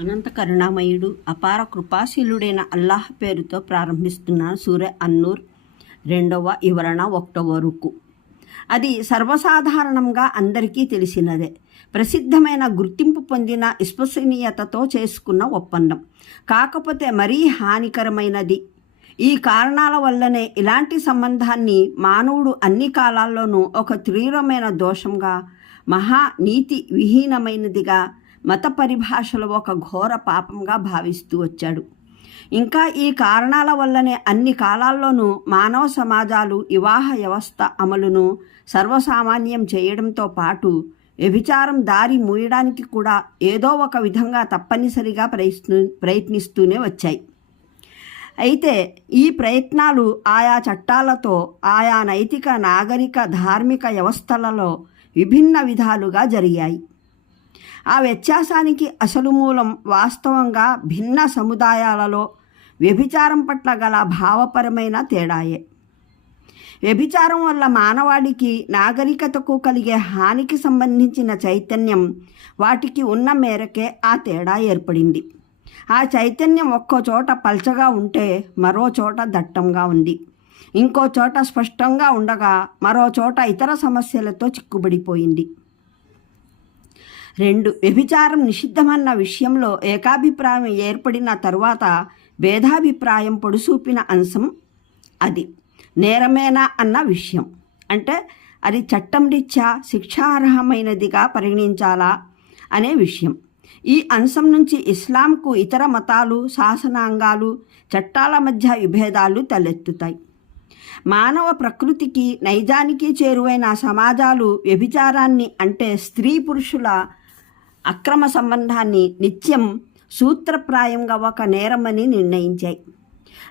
అనంత కరుణామయుడు అపార కృపాశీలుడైన అల్లాహ్ పేరుతో ప్రారంభిస్తున్నాను సూర్య అన్నూర్ రెండవ వివరణ ఒకటవ రుకు. అది సర్వసాధారణంగా అందరికీ తెలిసినదే. ప్రసిద్ధమైన గుర్తింపు పొందిన విశ్వసనీయతతో చేసుకున్న ఒప్పందం. కాకపోతే మరీ హానికరమైనది. ఈ కారణాల వల్లనే ఇలాంటి సంబంధాన్ని మానవుడు అన్ని కాలాల్లోనూ ఒక తీవ్రమైన దోషంగా మహా నీతి విహీనమైనదిగా మత పరిభాషలో ఒక ఘోర పాపంగా భావిస్తూ వచ్చాడు. ఇంకా ఈ కారణాల వల్లనే అన్ని కాలాల్లోనూ మానవ సమాజాలు వివాహ వ్యవస్థ అమలును సర్వసామాన్యం చేయడంతో పాటు వ్యభిచారం దారి మూయడానికి కూడా ఏదో ఒక విధంగా తప్పనిసరిగా ప్రయత్ని ప్రయత్నిస్తూనే వచ్చాయి. అయితే ఈ ప్రయత్నాలు ఆయా చట్టాలతో ఆయా నైతిక నాగరిక ధార్మిక వ్యవస్థలలో విభిన్న విధాలుగా జరిగాయి. ఆ వ్యత్యాసానికి అసలు మూలం వాస్తవంగా భిన్న సముదాయాలలో వ్యభిచారం పట్ల గల భావపరమైన తేడాయే. వ్యభిచారం వల్ల మానవాడికి నాగరికతకు కలిగే హానికి సంబంధించిన చైతన్యం వాటికి ఉన్న మేరకే ఆ తేడా ఏర్పడింది. ఆ చైతన్యం ఒక్కో చోట పల్చగా ఉంటే మరో చోట దట్టంగా ఉంది. ఇంకో చోట స్పష్టంగా ఉండగా మరో చోట ఇతర సమస్యలతో చిక్కుబడిపోయింది. రెండు వ్యభిచారం నిషిద్ధమన్న విషయంలో ఏకాభిప్రాయం ఏర్పడిన తరువాత భేదాభిప్రాయం పొడిసూపిన అంశం అది. నేరమేనా అన్న విషయం. అంటే అది చట్టం రీత్యా శిక్షార్హమైనదిగా పరిగణించాలా అనే విషయం. ఈ అంశం నుంచి ఇస్లాంకు ఇతర మతాలు శాసనాంగాలు చట్టాల మధ్య విభేదాలు తలెత్తుతాయి. మానవ ప్రకృతికి నైజానికి చేరువైన సమాజాలు వ్యభిచారాన్ని అంటే స్త్రీ పురుషుల అక్రమ సంబంధాన్ని నిత్యం సూత్రప్రాయంగా ఒక నేరమని నిర్ణయించాయి.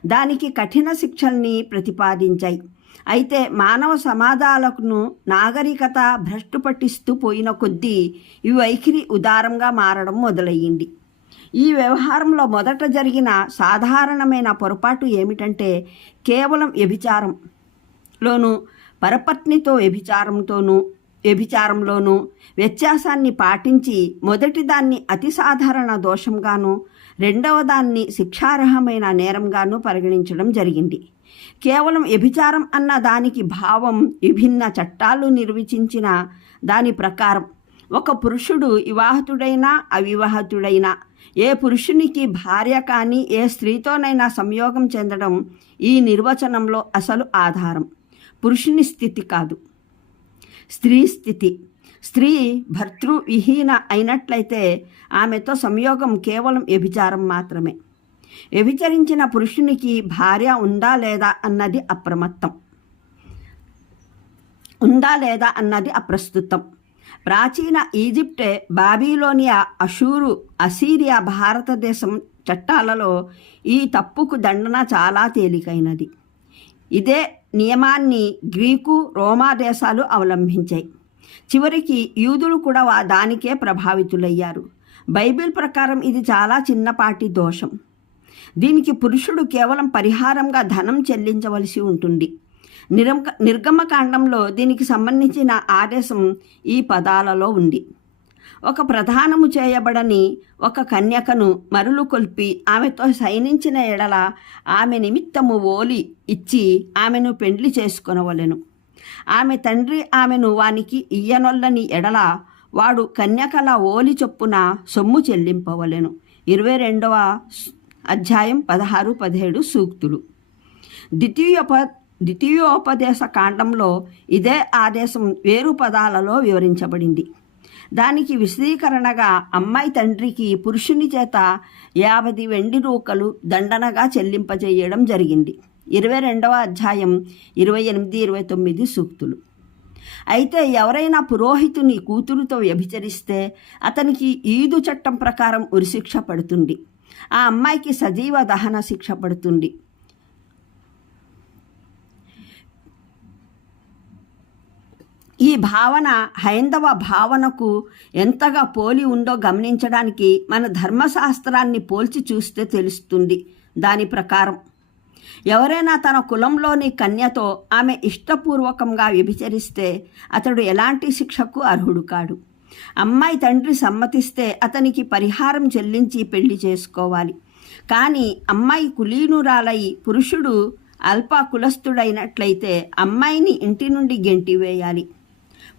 దానికి కఠిన శిక్షల్ని ప్రతిపాదించాయి. అయితే మానవ సమాజాలను నాగరికత భ్రష్టు పట్టిస్తూ పోయిన కొద్దీ ఈ వైఖరి ఉదారంగా మారడం మొదలయ్యింది. ఈ వ్యవహారంలో మొదట జరిగిన సాధారణమైన పొరపాటు ఏమిటంటే కేవలం వ్యభిచారంలోనూ పరపత్నితో వ్యభిచారంతోనూ వ్యభిచారంలోనూ వ్యత్యాసాన్ని పాటించి మొదటిదాన్ని అతి సాధారణ దోషంగాను రెండవ దాన్ని శిక్షార్హమైన నేరంగాను పరిగణించడం జరిగింది. కేవలం వ్యభిచారం అన్న దానికి భావం విభిన్న చట్టాలు నిర్వచించిన దాని ప్రకారం ఒక పురుషుడు వివాహితుడైనా అవివాహితుడైనా ఏ పురుషునికి భార్య కానీ ఏ స్త్రీతోనైనా సంయోగం చెందడం ఈ నిర్వచనంలో అసలు ఆధారం. పురుషుని స్థితి కాదు. స్త్రీ స్థితి. స్త్రీ భర్తృ విహీన అయినట్లయితే ఆమెతో సంయోగం కేవలం వ్యభిచారం మాత్రమే. వ్యభిచరించిన పురుషునికి భార్య ఉందా లేదా అన్నది అప్రమత్తం. ఉందా లేదా అన్నది అప్రస్తుతం. ప్రాచీన ఈజిప్టే బాబీలోనియా అషూరు అసీరియా భారతదేశం చట్టాలలో ఈ తప్పుకు దండన చాలా తేలికైనది. ఇదే నియమాన్ని గ్రీకు రోమా దేశాలు అవలంబించాయి. చివరికి యూదులు కూడా దానికే ప్రభావితులయ్యారు. బైబిల్ ప్రకారం ఇది చాలా చిన్నపాటి దోషం. దీనికి పురుషుడు కేవలం పరిహారంగా ధనం చెల్లించవలసి ఉంటుంది. నిరమ నిర్గమకాండంలో దీనికి సంబంధించిన ఆదేశం ఈ పదాలలో ఉంది. ఒక ప్రధానము చేయబడని ఒక కన్యకను మరులు కొల్పి ఆమెతో శయనించిన ఎడల ఆమె నిమిత్తము ఓలి ఇచ్చి ఆమెను పెండ్లి చేసుకొనవలెను. ఆమె తండ్రి ఆమెను వానికి ఇయ్యనొల్లని ఎడల వాడు కన్యకల ఓలి చొప్పున సొమ్ము చెల్లింపవలెను. ఇరవై రెండవ అధ్యాయం పదహారు పదిహేడు సూక్తులు. ద్వితీయోప ద్వితీయోపదేశ కాండంలో ఇదే ఆదేశం వేరు పదాలలో వివరించబడింది. దానికి విశదీకరణగా అమ్మాయి తండ్రికి పురుషుని చేత యాభై వెండి రూకలు దండనగా చెల్లింపజేయడం జరిగింది. ఇరవై రెండవ అధ్యాయం ఇరవై ఎనిమిది ఇరవై తొమ్మిది సూక్తులు. అయితే ఎవరైనా పురోహితుని కూతురుతో వ్యభిచరిస్తే అతనికి ఈదు చట్టం ప్రకారం ఉరిశిక్ష పడుతుంది. ఆ అమ్మాయికి సజీవ దహన శిక్ష పడుతుంది. ఈ భావన హైందవ భావనకు ఎంతగా పోలి ఉందో గమనించడానికి మన ధర్మశాస్త్రాన్ని పోల్చి చూస్తే తెలుస్తుంది దాని ప్రకారం. ఎవరైనా తన కులంలోని కన్యతో ఆమె ఇష్టపూర్వకంగా వ్యభిచరిస్తే అతడు ఎలాంటి శిక్షకు అర్హుడు కాడు. అమ్మాయి తండ్రి సమ్మతిస్తే అతనికి పరిహారం చెల్లించి పెళ్ళి చేసుకోవాలి. కానీ అమ్మాయి కులీనురాలై పురుషుడు అల్ప కులస్థుడైనట్లయితే అమ్మాయిని ఇంటి నుండి గెంటివేయాలి.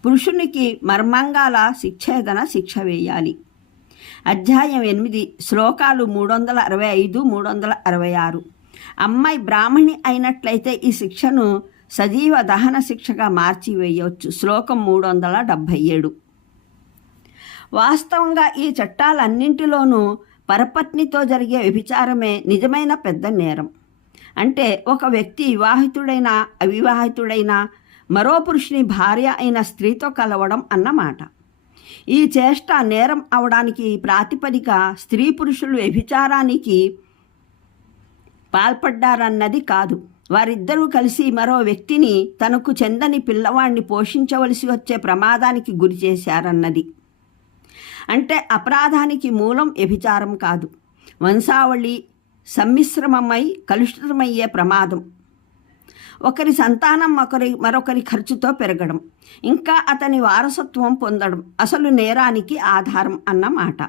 పురుషునికి మర్మంగాల శిక్షేదన శిక్ష వేయాలి. అధ్యాయం ఎనిమిది శ్లోకాలు మూడు వందల అరవై ఐదు మూడు వందల అరవై ఆరు. అమ్మాయి బ్రాహ్మణి అయినట్లయితే ఈ శిక్షను సజీవ దహన శిక్షగా మార్చివేయవచ్చు శ్లోకం మూడు వందల డెబ్భై ఏడు. వాస్తవంగా ఈ చట్టాలన్నింటిలోనూ పరపత్నితో జరిగే వ్యభిచారమే నిజమైన పెద్ద నేరం. అంటే ఒక వ్యక్తి వివాహితుడైన అవివాహితుడైన మరో పురుషుని భార్య అయిన స్త్రీతో కలవడం అన్నమాట. ఈ చేష్ట నేరం అవడానికి ప్రాతిపదిక స్త్రీ పురుషులు వ్యభిచారానికి పాల్పడ్డారన్నది కాదు. వారిద్దరూ కలిసి మరో వ్యక్తిని తనకు చెందని పిల్లవాడిని పోషించవలసి వచ్చే ప్రమాదానికి గురి చేశారన్నది. అంటే అపరాధానికి మూలం వ్యభిచారం కాదు. వంశావళి సమ్మిశ్రమమై కలుషితమయ్యే ప్రమాదం. ఒకరి సంతానం ఒకరి మరొకరి ఖర్చుతో పెరగడం. ఇంకా అతని వారసత్వం పొందడం. అసలు నేరానికి ఆధారం అన్నమాట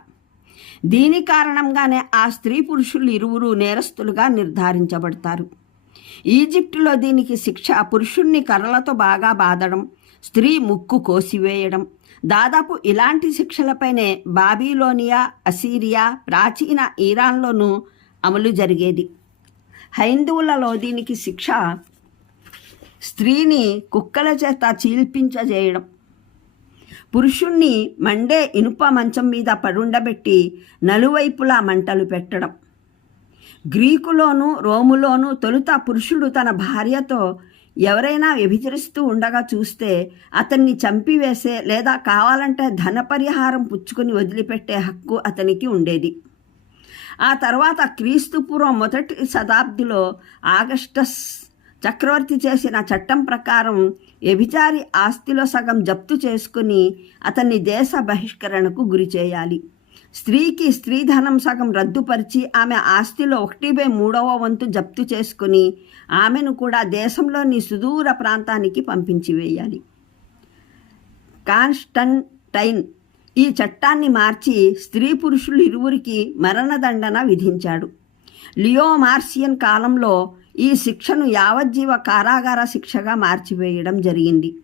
దీని కారణంగానే ఆ స్త్రీ పురుషులు ఇరువురు నేరస్తులుగా నిర్ధారించబడతారు. ఈజిప్టులో దీనికి శిక్ష పురుషుణ్ణి కర్రలతో బాగా బాదడం స్త్రీ ముక్కు కోసివేయడం. దాదాపు ఇలాంటి శిక్షలపైనే బాబీలోనియా అసీరియా ప్రాచీన ఈరాన్లోనూ అమలు జరిగేది. హైందువులలో దీనికి శిక్ష స్త్రీని కుక్కల చేత చీల్పించజేయడం. పురుషుణ్ణి మండే ఇనుప మంచం మీద పడుండబెట్టి నలువైపులా మంటలు పెట్టడం. గ్రీకులోను రోములోను తొలుత పురుషుడు తన భార్యతో ఎవరైనా వ్యభిచరిస్తూ ఉండగా చూస్తే అతన్ని చంపివేసే లేదా కావాలంటే ధనపరిహారం పుచ్చుకుని పుచ్చుకొని వదిలిపెట్టే హక్కు అతనికి ఉండేది. ఆ తర్వాత క్రీస్తుపూర్వం మొదటి శతాబ్దిలో ఆగస్టస్ చక్రవర్తి చేసిన చట్టం ప్రకారం వ్యభిచారి ఆస్తిలో సగం జప్తు చేసుకుని అతన్ని దేశ బహిష్కరణకు గురి చేయాలి. స్త్రీకి స్త్రీధనం సగం రద్దుపరిచి ఆమె ఆస్తిలో ఒకటి బై మూడవ వంతు జప్తు చేసుకుని ఆమెను కూడా దేశంలోని సుదూర ప్రాంతానికి పంపించి వేయాలి. కాన్స్టంటైన్ ఈ చట్టాన్ని మార్చి స్త్రీ పురుషులు ఇరువురికి మరణదండన విధించాడు. లియో మార్సియన్ కాలంలో ఈ శిక్షను యావజ్జీవ కారాగార శిక్షగా మార్చివేయడం జరిగింది.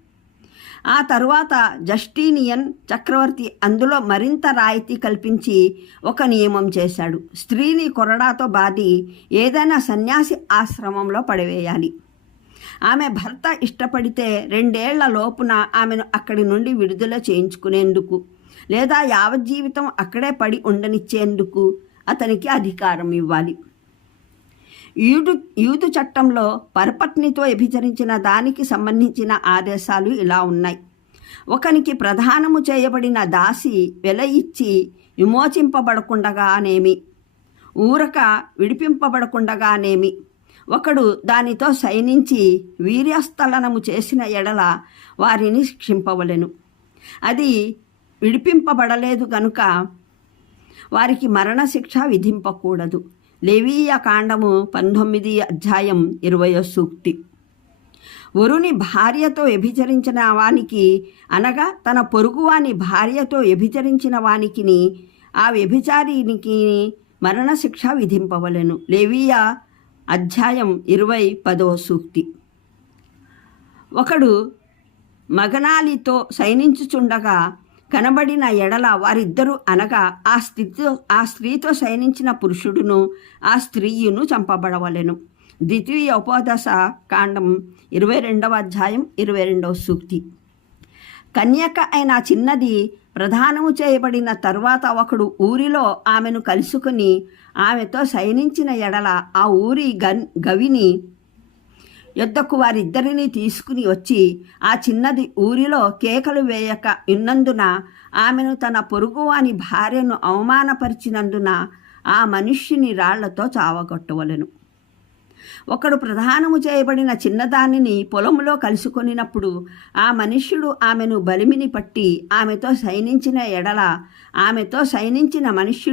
ఆ తరువాత జస్టీనియన్ చక్రవర్తి అందులో మరింత రాయితీ కల్పించి ఒక నియమం చేశాడు. స్త్రీని కొరడాతో బాధి ఏదైనా సన్యాసి ఆశ్రమంలో పడివేయాలి. ఆమె భర్త ఇష్టపడితే రెండేళ్ళ లోపున ఆమెను అక్కడి నుండి విడుదల చేయించుకునేందుకు లేదా యావజ్జీవితం అక్కడే పడి ఉండనిచ్చేందుకు అతనికి అధికారం ఇవ్వాలి. యూదు యూదు చట్టంలో పరపత్నితో వ్యభిచరించిన దానికి సంబంధించిన ఆదేశాలు ఇలా ఉన్నాయి. ఒకనికి ప్రధానము చేయబడిన దాసి వెల ఇచ్చి విమోచింపబడకుండగానేమి ఊరక విడిపింపబడకుండగానేమి ఒకడు దానితో శయనించి వీర్యస్థలనము చేసిన ఎడల వారిని శిక్షింపవలెను. అది విడిపింపబడలేదు కనుక వారికి మరణశిక్ష విధింపకూడదు. లేవీయ కాండము పంతొమ్మిది అధ్యాయం ఇరవయో సూక్తి. వరుని భార్యతో వ్యభిచరించిన వానికి అనగా తన పొరుగువాని భార్యతో వ్యభిచరించిన వానికి ఆ వ్యభిచారినికి మరణశిక్ష విధింపవలెను. లేవీయ అధ్యాయం ఇరవై పదవ సూక్తి. ఒకడు మగనాలితో శయనించుచుండగా కనబడిన ఎడల వారిద్దరూ అనగా ఆ స్థితితో ఆ స్త్రీతో శయనించిన పురుషుడును ఆ స్త్రీయును చంపబడవలెను. ద్వితీయ ఉపోదశ కాండం ఇరవై రెండవ అధ్యాయం ఇరవై రెండవ సూక్తి. కన్యక అయిన చిన్నది ప్రధానము చేయబడిన తర్వాత ఒకడు ఊరిలో ఆమెను కలుసుకుని ఆమెతో శయనించిన ఎడల ఆ ఊరి గన్ గవిని యుద్ధకు వారిద్దరిని తీసుకుని వచ్చి ఆ చిన్నది ఊరిలో కేకలు వేయక ఉన్నందున ఆమెను తన పొరుగువాని భార్యను అవమానపరిచినందున ఆ మనుష్యుని రాళ్ళతో చావగొట్టవలెను. ఒకడు ప్రధానము చేయబడిన చిన్నదానిని పొలంలో కలుసుకొనినప్పుడు ఆ మనుష్యుడు ఆమెను బలిమిని పట్టి ఆమెతో శయనించిన ఎడల ఆమెతో శయనించిన మనుష్యుడు